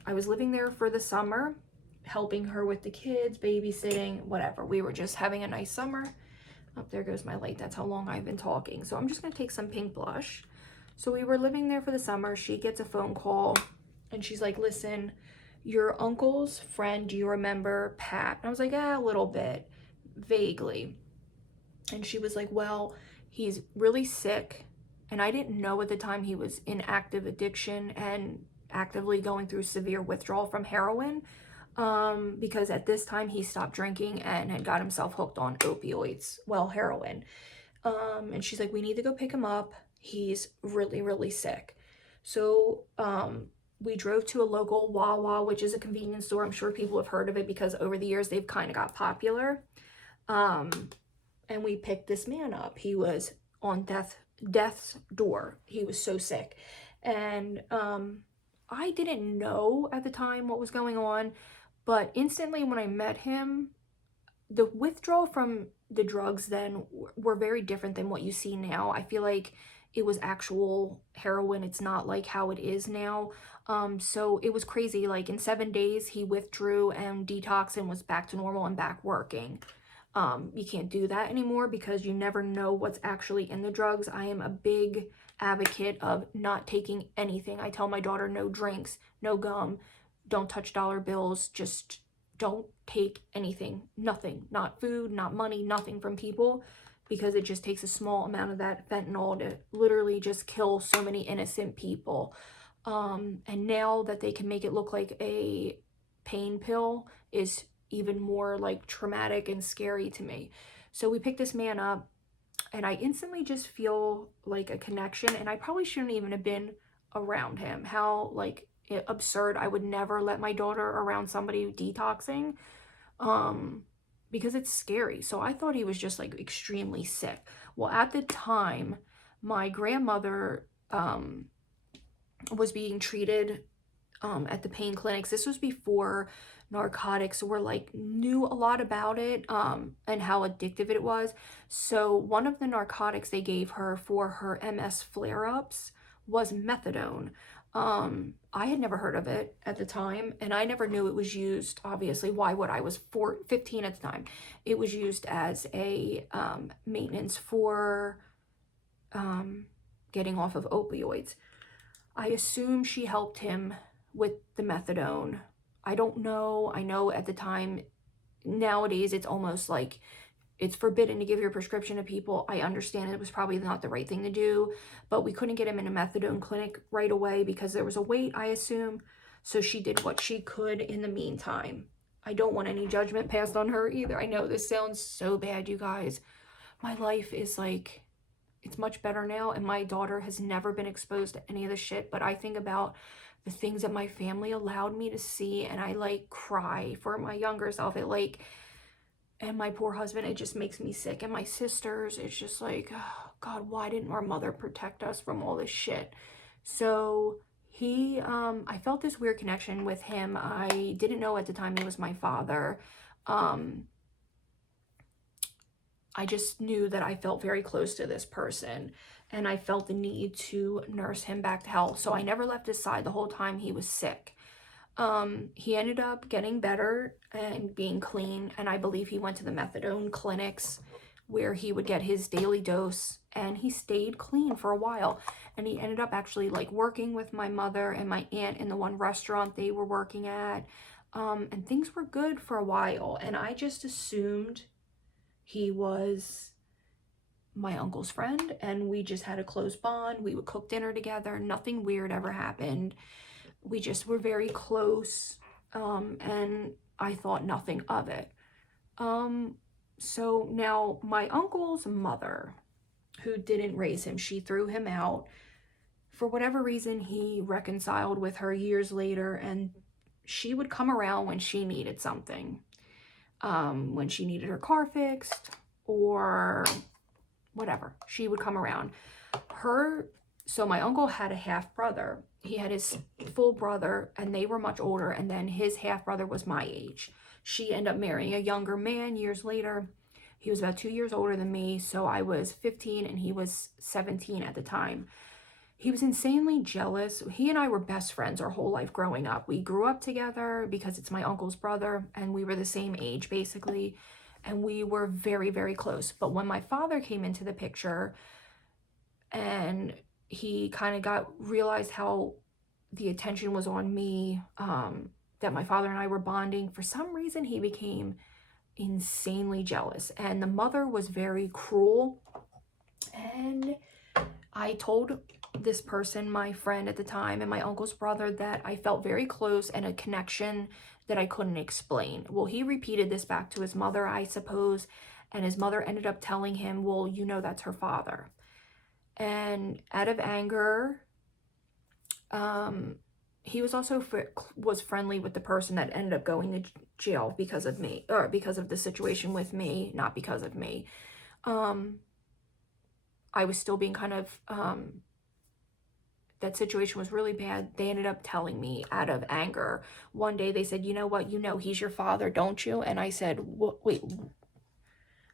I was living there for the summer, helping her with the kids, babysitting, whatever. We were just having a nice summer. Oh, there goes my light. That's how long I've been talking. So I'm just going to take some pink blush. So we were living there for the summer. She gets a phone call, and she's like, listen, your uncle's friend, do you remember Pat? And I was like, a little bit, vaguely. And she was like, well, he's really sick. And I didn't know at the time he was in active addiction and actively going through severe withdrawal from heroin. Because at this time he stopped drinking and had got himself hooked on opioids, well, heroin. And she's like, we need to go pick him up. He's really sick. So, we drove to a local Wawa, which is a convenience store. I'm sure people have heard of it because over the years they've kind of got popular. And we picked this man up. He was on death's door. He was so sick. And, I didn't know at the time what was going on. But instantly when I met him, the withdrawal from the drugs then were very different than what you see now. I feel like it was actual heroin. It's not like how it is now. So it was crazy. Like in 7 days, he withdrew and detoxed and was back to normal and back working. You can't do that anymore because you never know what's actually in the drugs. I am a big advocate of not taking anything. I tell my daughter no drinks, no gum, don't touch dollar bills, just don't take anything, nothing, not food, not money, nothing from people, because it just takes a small amount of that fentanyl to literally just kill so many innocent people. And now that they can make it look like a pain pill is even more like traumatic and scary to me. So we picked this man up, and I instantly just feel like a connection, and I probably shouldn't even have been around him. How like absurd. I would never let my daughter around somebody detoxing, because it's scary. So I thought he was just like extremely sick. Well, at the time, my grandmother was being treated at the pain clinics. This was before narcotics were like knew a lot about it, and how addictive it was. So one of the narcotics they gave her for her MS flare-ups was methadone. I had never heard of it at the time, and I never knew it was used. Obviously, why would I? Was 15 at the time. It was used as a maintenance for getting off of opioids. I assume she helped him with the methadone. I don't know. I know at the time, nowadays, it's almost like it's forbidden to give your prescription to people. I understand it was probably not the right thing to do, but we couldn't get him in a methadone clinic right away because there was a wait, I assume. So she did what she could in the meantime. I don't want any judgment passed on her either. I know this sounds so bad, you guys. My life is like, it's much better now, and my daughter has never been exposed to any of the shit, but I think about the things that my family allowed me to see, and I like cry for my younger self. It like, and my poor husband, it just makes me sick. And my sisters, it's just like, oh, God, why didn't our mother protect us from all this shit? So I felt this weird connection with him. I didn't know at the time he was my father. I just knew that I felt very close to this person, and I felt the need to nurse him back to health. So I never left his side the whole time he was sick. He ended up getting better and being clean, and I believe he went to the methadone clinics where he would get his daily dose, and he stayed clean for a while. And he ended up actually like working with my mother and my aunt in the one restaurant they were working at. And things were good for a while, and I just assumed he was my uncle's friend, and we just had a close bond. We would cook dinner together. Nothing weird ever happened. We just were very close, and I thought nothing of it. So now my uncle's mother, who didn't raise him, she threw him out. For whatever reason, he reconciled with her years later, and she would come around when she needed something. When she needed her car fixed or whatever, she would come around. So my uncle had a half brother. He had his full brother, and they were much older, and then his half brother was my age. She ended up marrying a younger man years later. He was about 2 years older than me, so I was 15 and he was 17 at the time. He was insanely jealous. He and I were best friends our whole life growing up. We grew up together because it's my uncle's brother, and we were the same age basically, and we were very, very close. But when my father came into the picture, and he kind of realized how the attention was on me, that my father and I were bonding, for some reason he became insanely jealous, and the mother was very cruel. And I told this person, my friend at the time, and my uncle's brother, that I felt very close and a connection that I couldn't explain. Well, he repeated this back to his mother, I suppose, and his mother ended up telling him, well, you know, that's her father. And out of anger, he was also was friendly with the person that ended up going to jail because of me, or because of the situation with me, not because of me. I was still being kind of, that situation was really bad. They ended up telling me out of anger. One day they said, you know what, you know he's your father, don't you? And I said, wait,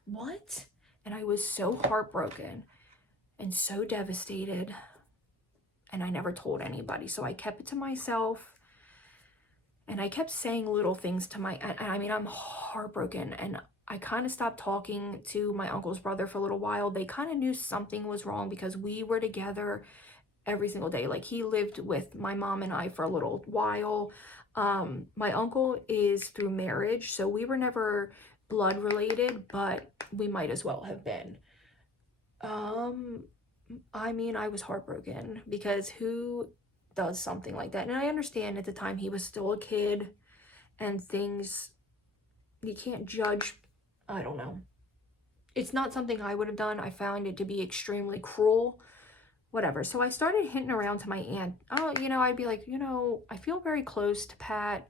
what? And I was so heartbroken and so devastated, and I never told anybody. So I kept it to myself, and I kept saying little things to I'm heartbroken, and I kind of stopped talking to my uncle's brother for a little while. They kind of knew something was wrong because we were together every single day. Like, he lived with my mom and I for a little while. My uncle is through marriage, so we were never blood related, but we might as well have been. I was heartbroken because who does something like that? And I understand at the time he was still a kid and things, you can't judge. I don't know. It's not something I would have done. I found it to be extremely cruel. Whatever. So I started hinting around to my aunt. Oh, I'd be like, I feel very close to Pat.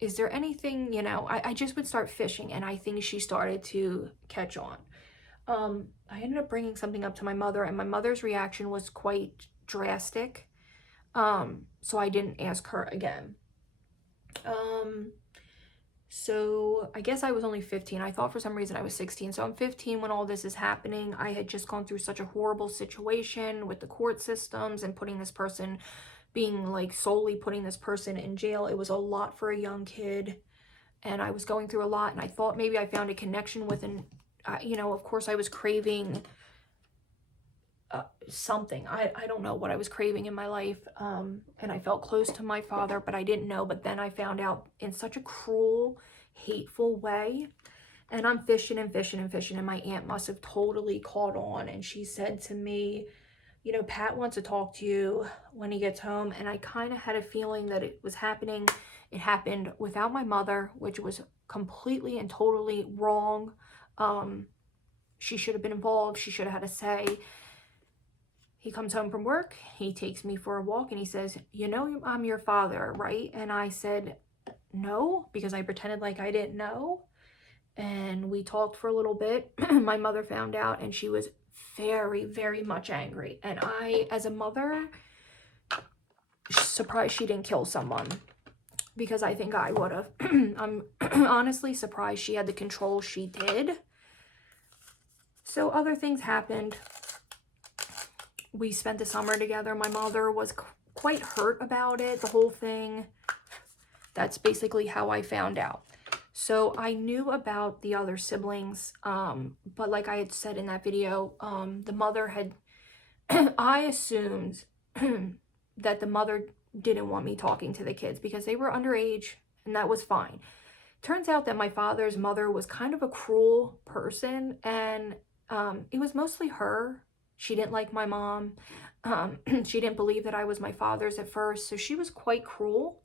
Is there anything, I just would start fishing, and I think she started to catch on. I ended up bringing something up to my mother, and my mother's reaction was quite drastic. So I didn't ask her again. So I guess I was only 15. I thought for some reason I was 16. So I'm 15 when all this is happening. I had just gone through such a horrible situation with the court systems and putting this person, being like solely putting this person in jail. It was a lot for a young kid, and I was going through a lot, and I thought maybe I found a connection with an, you know, of course I was craving something. I don't know what I was craving in my life, and I felt close to my father, but I didn't know. But then I found out in such a cruel, hateful way, and I'm fishing and fishing and fishing, and my aunt must have totally caught on, and she said to me, you know, Pat wants to talk to you when he gets home. And I kind of had a feeling that it was happening. It happened without my mother, which was completely and totally wrong. She should have been involved. She should have had a say. He comes home from work, he takes me for a walk, and he says, you know, I'm your father, right? And I said, no, because I pretended like I didn't know. And we talked for a little bit. My mother found out, and she was very, very much angry. And I, as a mother, surprised she didn't kill someone, because I think I would have. I'm honestly surprised she had the control she did. So other things happened. We spent the summer together. My mother was quite hurt about it, the whole thing. That's basically how I found out. So I knew about the other siblings, but like I had said in that video, the mother had, I assumed that the mother didn't want me talking to the kids because they were underage, and that was fine. Turns out that my father's mother was kind of a cruel person, and it was mostly her. She didn't like my mom. She didn't believe that I was my father's at first, so she was quite cruel.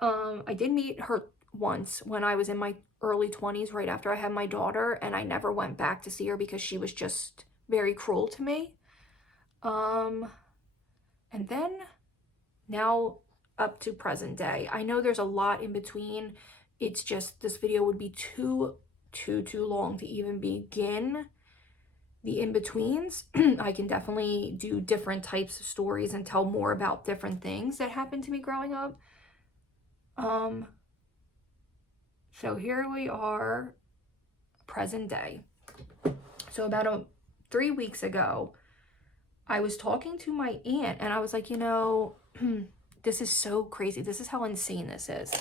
I did meet her once when I was in my early 20s, right after I had my daughter, and I never went back to see her because she was just very cruel to me. And then now up to present day. I know there's a lot in between. It's just this video would be too long to even begin the in-betweens. I can definitely do different types of stories and tell more about different things that happened to me growing up. So here we are, present day. So about 3 weeks ago, I was talking to my aunt, and I was like, you know, this is so crazy. This is how insane this is.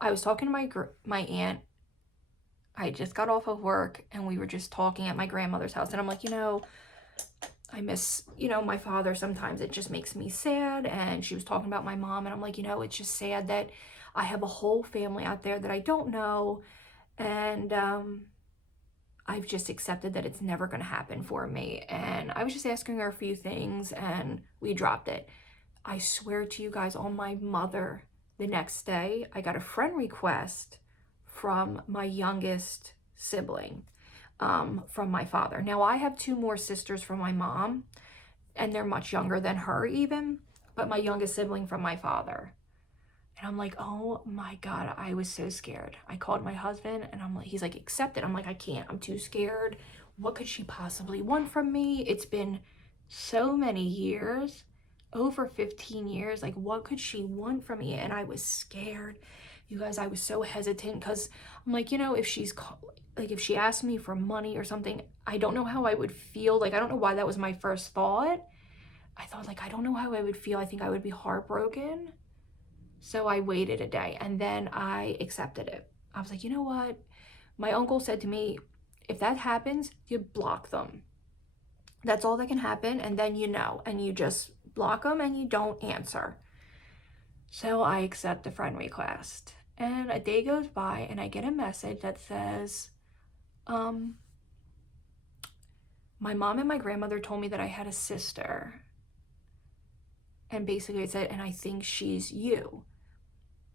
I was talking to my aunt. I just got off of work, and we were just talking at my grandmother's house, and I'm like, you know, I miss, you know, my father sometimes. It just makes me sad. And she was talking about my mom, and I'm like, you know, it's just sad that I have a whole family out there that I don't know, and I've just accepted that it's never going to happen for me. And I was just asking her a few things, and we dropped it. I swear to you guys, on my mother, the next day, I got a friend request from my youngest sibling, from my father. Now, I have 2 more sisters from my mom, and they're much younger than her even, but my youngest sibling from my father. And I'm like, oh my God, I was so scared. I called my husband, and I'm like, he's like, accept it. I'm like, I can't, I'm too scared. What could she possibly want from me? It's been so many years, over 15 years. Like, what could she want from me? And I was scared. You guys, I was so hesitant, because I'm like, you know, if she's like, if she asked me for money or something, I don't know how I would feel. Like, I don't know why that was my first thought. I thought, like, I don't know how I would feel. I think I would be heartbroken. So I waited a day, and then I accepted it. I was like, you know what? My uncle said to me, if that happens, you block them. That's all that can happen. And then, you know, and you just block them and you don't answer. So I accept the friend request, and a day goes by, and I get a message that says, my mom and my grandmother told me that I had a sister. And basically it said, and I think she's you.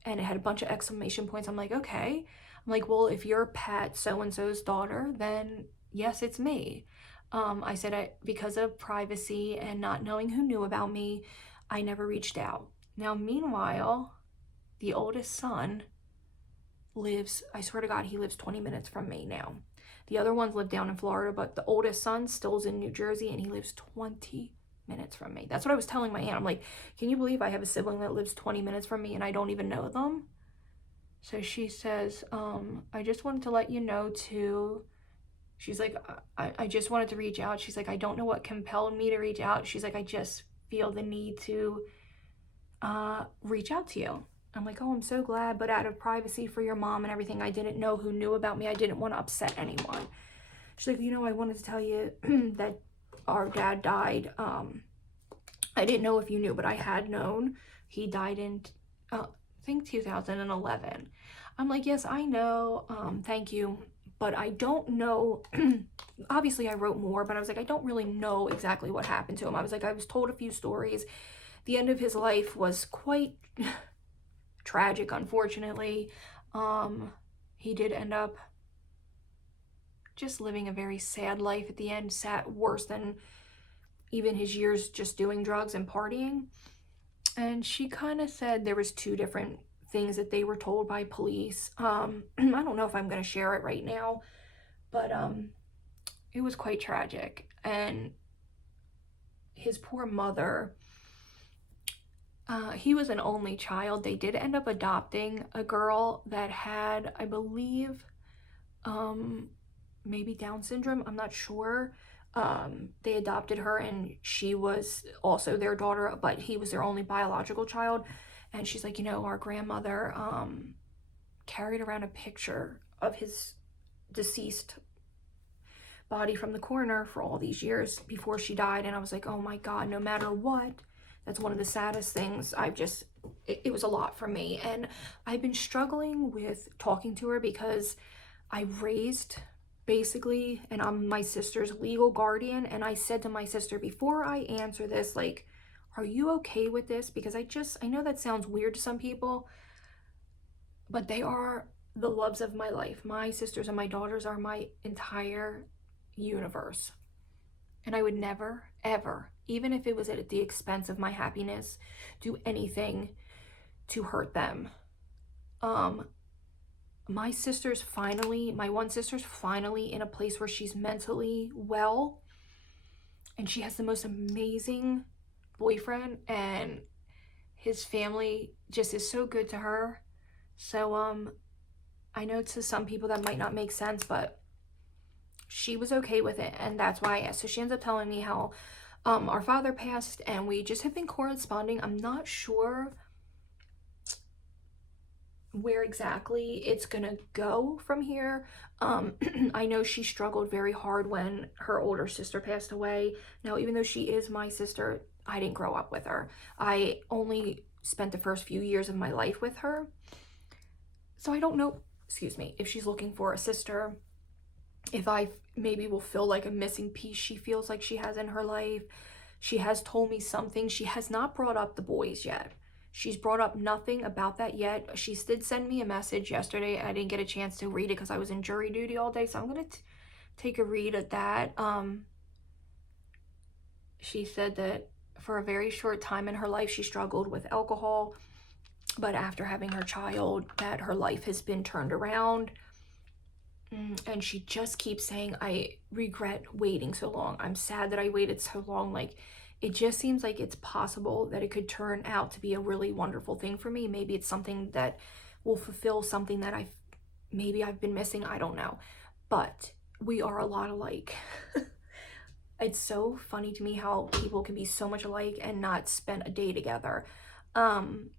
And it had a bunch of exclamation points. I'm like, okay. I'm like, well, if you're Pat so-and-so's daughter, then yes, it's me. I said, because of privacy and not knowing who knew about me, I never reached out. Now, meanwhile, the oldest son lives, I swear to God, he lives 20 minutes from me now. The other ones live down in Florida, but the oldest son still's in New Jersey, and he lives 20 minutes from me. That's what I was telling my aunt. I'm like, can you believe I have a sibling that lives 20 minutes from me and I don't even know them? So she says, I just wanted to let you know too. She's like, I just wanted to reach out. She's like, I don't know what compelled me to reach out. She's like, I just feel the need to reach out to you. I'm like, oh, I'm so glad, but out of privacy for your mom and everything, I didn't know who knew about me. I didn't want to upset anyone. She's like, you know, I wanted to tell you that our dad died. I didn't know if you knew, but I had known. He died in, I think 2011. I'm like, yes, I know. Thank you. But I don't know. Obviously, I wrote more, but I was like, I don't really know exactly what happened to him. I was like, I was told a few stories. The end of his life was quite tragic, unfortunately. He did end up just living a very sad life at the end, worse than even his years just doing drugs and partying. And she kind of said there was two different things that they were told by police. I don't know if I'm going to share it right now, but it was quite tragic. And his poor mother, he was an only child. They did end up adopting a girl that had, I believe, maybe Down syndrome. I'm not sure. They adopted her and she was also their daughter, but he was their only biological child. And she's like, you know, our grandmother carried around a picture of his deceased body from the coroner for all these years before she died. And I was like, oh my God, no matter what, that's one of the saddest things. It was a lot for me. And I've been struggling with talking to her because I raised basically, and I'm my sister's legal guardian. And I said to my sister, before I answer this, like, are you okay with this? Because I know that sounds weird to some people, but they are the loves of my life. My sisters and my daughters are my entire universe. And I would never, ever, even if it was at the expense of my happiness, do anything to hurt them. My one sister's finally in a place where she's mentally well, and she has the most amazing boyfriend, and his family just is so good to her. So I know to some people that might not make sense, but she was okay with it, and that's why I asked. So she ends up telling me how our father passed, and we just have been corresponding. I'm not sure where exactly it's gonna go from here. I know she struggled very hard when her older sister passed away. Now, even though she is my sister, I didn't grow up with her. I only spent the first few years of my life with her. So I don't know, if she's looking for a sister, if I maybe will feel like a missing piece she feels like she has in her life. She has told me something. She has not brought up the boys yet. She's brought up nothing about that yet. She did send me a message yesterday. I didn't get a chance to read it because I was in jury duty all day, so I'm going to take a read at that. She said that for a very short time in her life, she struggled with alcohol, but after having her child, that her life has been turned around. And she just keeps saying, I regret waiting so long. I'm sad that I waited so long. Like, it just seems like it's possible that it could turn out to be a really wonderful thing for me. Maybe it's something that will fulfill something that I've been missing. I don't know. But we are a lot alike. It's so funny to me how people can be so much alike and not spend a day together.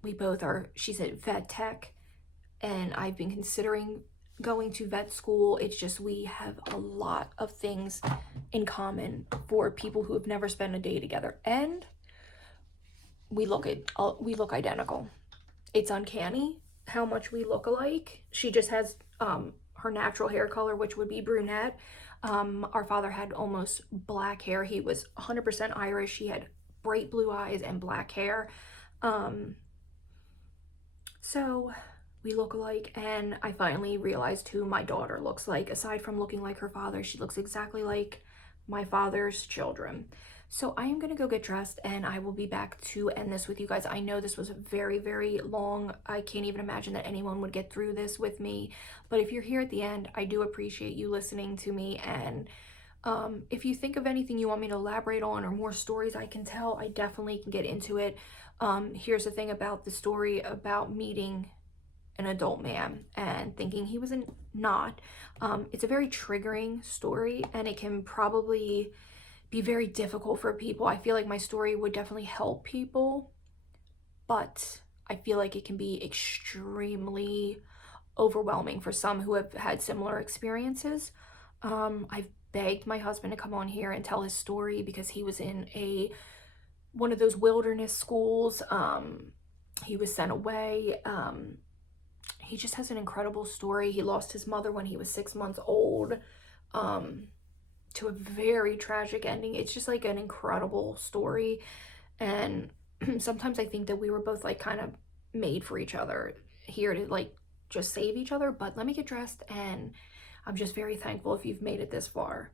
We both are, she's at vet tech, and I've been considering going to vet school. It's just we have a lot of things in common for people who have never spent a day together, and we look identical. It's uncanny how much we look alike. She just has her natural hair color, which would be brunette. Our father had almost black hair. He was 100% Irish. He had bright blue eyes and black hair. So we look alike, and I finally realized who my daughter looks like. Aside from looking like her father, she looks exactly like my father's children. So I am going to go get dressed, and I will be back to end this with you guys. I know this was very, very long. I can't even imagine that anyone would get through this with me. But if you're here at the end, I do appreciate you listening to me, and If you think of anything you want me to elaborate on or more stories I can tell, I definitely can get into it. Here's the thing about the story about meeting an adult man and thinking he was not. It's a very triggering story, and it can probably be very difficult for people. I feel like my story would definitely help people, but I feel like it can be extremely overwhelming for some who have had similar experiences. I've begged my husband to come on here and tell his story because he was in one of those wilderness schools. He was sent away. He just has an incredible story. He lost his mother when he was 6 months old, to a very tragic ending. It's just like an incredible story. And sometimes I think that we were both like kind of made for each other here to like just save each other. But let me get dressed, and I'm just very thankful if you've made it this far.